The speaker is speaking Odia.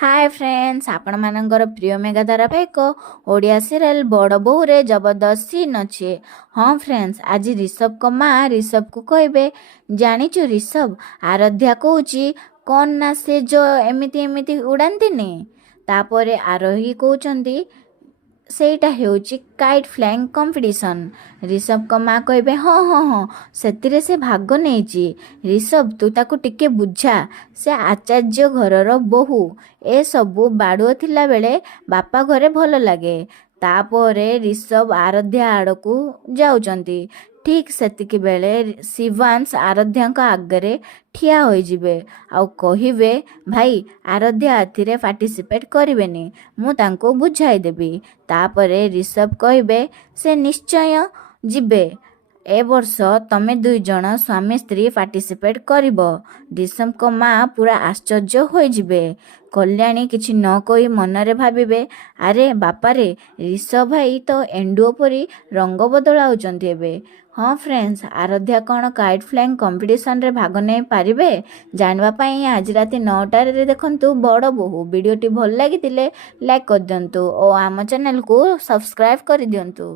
हाय फ्रेंड्स आपण मानकर प्रिय मेगा धारावाहिक ओडिया सीरियल बड़ बोहूरे जबरदस्त सीन अच्छे। हाँ फ्रेंड्स, आज ऋषभ को माँ ऋषभ को कहबे जानिचु ऋषभ आराध्या कहूची कौन ना से जो एमिति एमिति उड़ान्तिनी। तापरे आरोही कहउचंती ସେଇଟା ହେଉଛି କାଇଟ୍ ଫ୍ଲାଇଂ କମ୍ପିଟିସନ୍। ରିଷଭଙ୍କ ମାଆ କହିବେ ହଁ ହଁ ହଁ ସେଥିରେ ସେ ଭାଗ ନେଇଛି। ରିଷଭ ତୁ ତାକୁ ଟିକେ ବୁଝା, ସେ ଆଚାର୍ଯ୍ୟ ଘରର ବୋହୂ, ଏସବୁ ବାଡ଼ୁଅ ଥିଲାବେଳେ ବାପା ଘରେ ଭଲ ଲାଗେ। ତାପରେ ରିଷଭ ଆରାଧ୍ୟା ଆଡ଼କୁ ଯାଉଛନ୍ତି। ଠିକ୍ ସେତିକି ବେଳେ ଶିବାଂଶ ଆରାଧ୍ୟାଙ୍କ ଆଗରେ ଠିଆ ହୋଇଯିବେ ଆଉ କହିବେ ଭାଇ ଆରାଧ୍ୟା ଏଥିରେ ପାର୍ଟିସିପେଟ୍ କରିବେନି, ମୁଁ ତାଙ୍କୁ ବୁଝାଇଦେବି। ତାପରେ ରିଷଭ କହିବେ ସେ ନିଶ୍ଚୟ ଯିବେ, ଏ ବର୍ଷ ତମେ ଦୁଇଜଣ ସ୍ୱାମୀ ସ୍ତ୍ରୀ ପାର୍ଟିସିପେଟ୍ କରିବ। ରିଷଭଙ୍କ ମାଆ ପୁରା ଆଶ୍ଚର୍ଯ୍ୟ ହୋଇଯିବେ। କଲ୍ୟାଣୀ କିଛି ନ କହି ମନରେ ଭାବିବେ ଆରେ ବାପାରେ ରିଷଭ ଭାଇ ତ ଏଣ୍ଡୁଅ ପରି ରଙ୍ଗ ବଦଳାଉଛନ୍ତି ଏବେ। ହଁ ଫ୍ରେଣ୍ଡସ୍, ଆରାଧ୍ୟା କ'ଣ କାଇଟ୍ ଫ୍ଲାଇଂ କମ୍ପିଟିସନ୍ରେ ଭାଗ ନେଇପାରିବେ? ଜାଣିବା ପାଇଁ ଆଜି ରାତି 9ଟାରେ ଦେଖନ୍ତୁ ବଡ଼ ବୋହୂ। ଭିଡ଼ିଓଟି ଭଲ ଲାଗିଥିଲେ ଲାଇକ୍ କରିଦିଅନ୍ତୁ ଓ ଆମ ଚ୍ୟାନେଲକୁ ସବସ୍କ୍ରାଇବ୍ କରିଦିଅନ୍ତୁ।